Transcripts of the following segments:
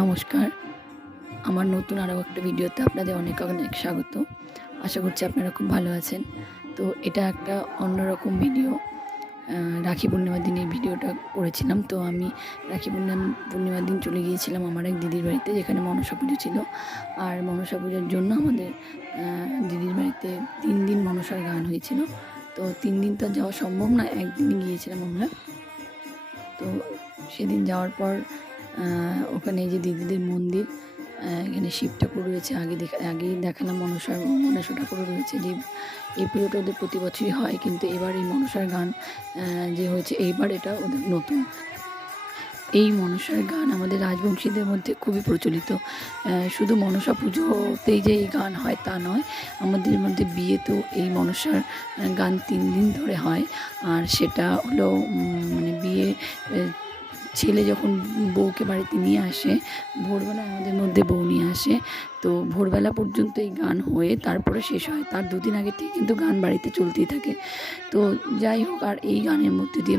নমস্কার, আমার নতুন আরও একটা ভিডিওতে আপনাদের অনেক অনেক স্বাগত। আশা করছি আপনারা খুব ভালো আছেন। তো এটা একটা অন্যরকম ভিডিও। রাখি পূর্ণিমার দিন এই ভিডিওটা করেছিলাম। তো আমি রাখি পূর্ণিমার দিন চলে গিয়েছিলাম আমার এক দিদির বাড়িতে, যেখানে মনসা পুজো ছিল। আর মনসা পুজোর জন্য আমাদের দিদির বাড়িতে 3 দিন মনসার গান হয়েছিল। তো 3 দিন তো যাওয়া সম্ভব না, একদিনই গিয়েছিলাম আমরা। তো সেদিন যাওয়ার পর ওখানে এই যে দিদিদের মন্দির, এখানে শিব ঠাকুর রয়েছে। আগেই দেখালাম মনসা ঠাকুর রয়েছে। যে এই পুজোটা ওদের প্রতি বছরই হয়, কিন্তু এবার এই মনসার গান যে হয়েছে এইবার এটা ওদের নতুন। এই মনসার গান আমাদের রাজবংশীদের মধ্যে খুবই প্রচলিত। শুধু মনসা পুজোতেই যে এই গান হয় তা নয়, আমাদের মধ্যে বিয়েতেও এই মনসার গান 3 দিন ধরে হয়। আর সেটা হলো মানে বিয়ে ছেলে যখন বউকে বাড়িতে নিয়ে আসে, ভোরবেলায় আমাদের মধ্যে বউ নিয়ে আসে। তো ভোরবেলা পর্যন্ত এই গান হয়ে তারপরে শেষ হয়। তার 2 দিন আগে থেকে কিন্তু গান বাড়িতে চলতেই থাকে। তো যাই হোক, আর এই গানের মধ্যে দিয়ে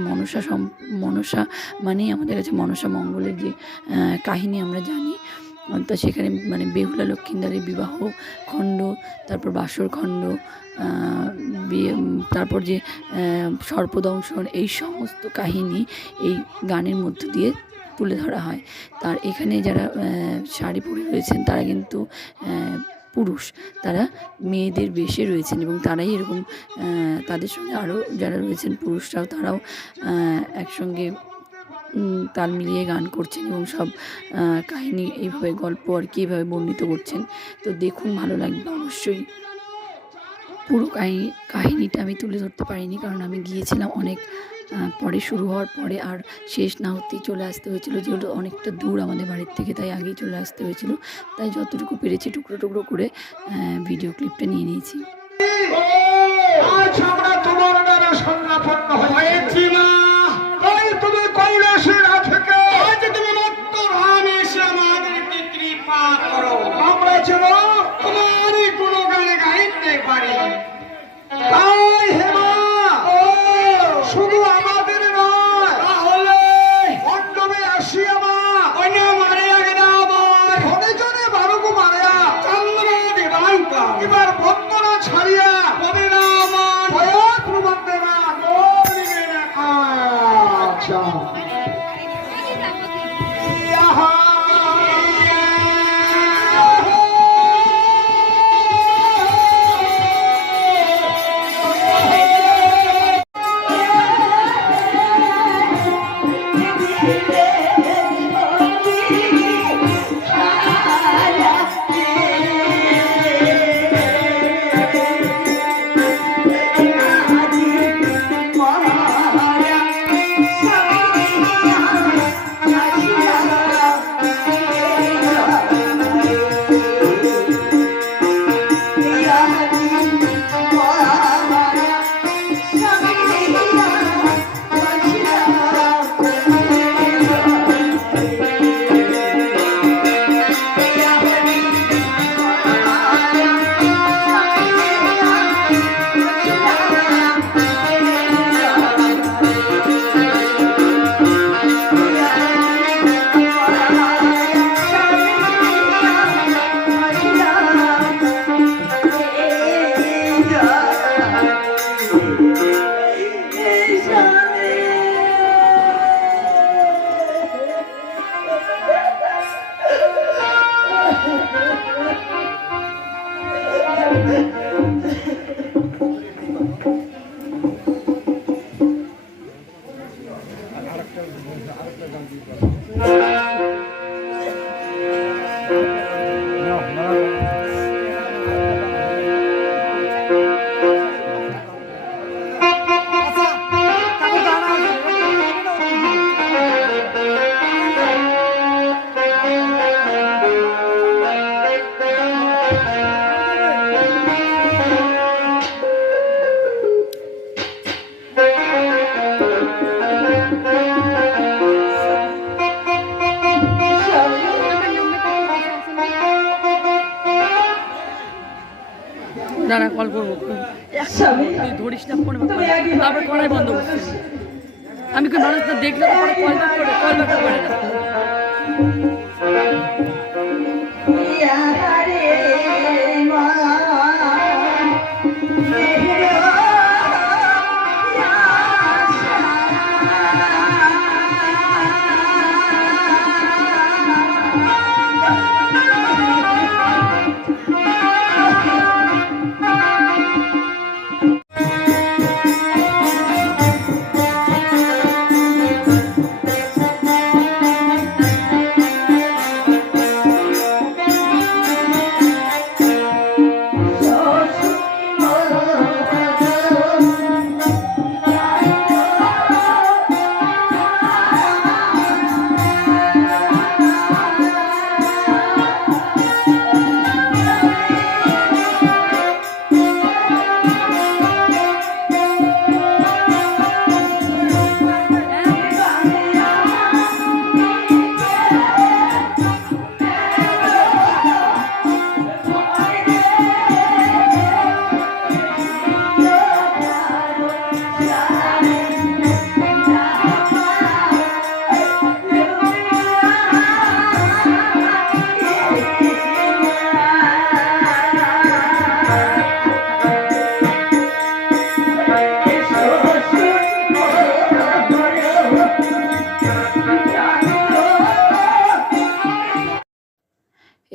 মনসা মানেই আমাদের কাছে মনসা মঙ্গলের যে কাহিনী আমরা জানি। তো সেখানে মানে বেহুলা লক্ষ্মীন্দারের বিবাহ খণ্ড, তারপর বাসর খণ্ড, তারপর যে সর্পদংশন, এই সমস্ত কাহিনী এই গানের মধ্য দিয়ে তুলে ধরা হয়। তার এখানে যারা শাড়ি পরে রয়েছেন তারা কিন্তু পুরুষ, তারা মেয়েদের বেশে রয়েছেন এবং তারাই এরকম তাদের সঙ্গে আরও যারা রয়েছেন পুরুষরাও, তারাও একসঙ্গে তাল মিলিয়ে গান করছেন এবং সব কাহিনী এইভাবে গল্প আর কি এইভাবে বর্ণিত করছেন। তো দেখুন, ভালো লাগবে অবশ্যই। পুরো কাহিনীটা আমি তুলে ধরতে পারিনি, কারণ আমি গিয়েছিলাম অনেক পরে, শুরু হওয়ার পরে, আর শেষ না হতেই চলে আসতে হয়েছিল। যেহেতু অনেকটা দূর আমাদের বাড়ির থেকে, তাই আগেই চলে আসতে হয়েছিল। তাই যতটুকু পেরেছি টুকরো টুকরো করে ভিডিও ক্লিপটা নিয়ে নিয়েছি। দাঁড়া, কল করবো, ধরিস না ফোন, তারপর কড়াই বন্ধ করছি। আমি কি মানুষটা দেখলে কল ব্যাক করে না।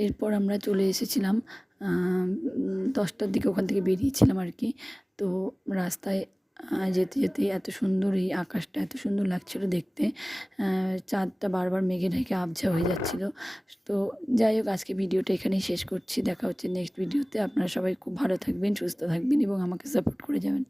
এরপর আমরা চলে এসেছিলাম 10টার দিকে ওখান থেকে বেরিয়েছিলাম আর কি। তো রাস্তায় যেতে যেতে এত সুন্দর এই আকাশটা এত সুন্দর লাগছিল দেখতে, চাঁদটা বারবার মেঘে ঢেকে আবছা হয়ে যাচ্ছিল। তো যাই হোক, আজকে ভিডিওটা এখানেই শেষ করছি। দেখা হচ্ছে নেক্সট ভিডিওতে। আপনারা সবাই খুব ভালো থাকবেন, সুস্থ থাকবেন এবং আমাকে সাপোর্ট করে যাবেন।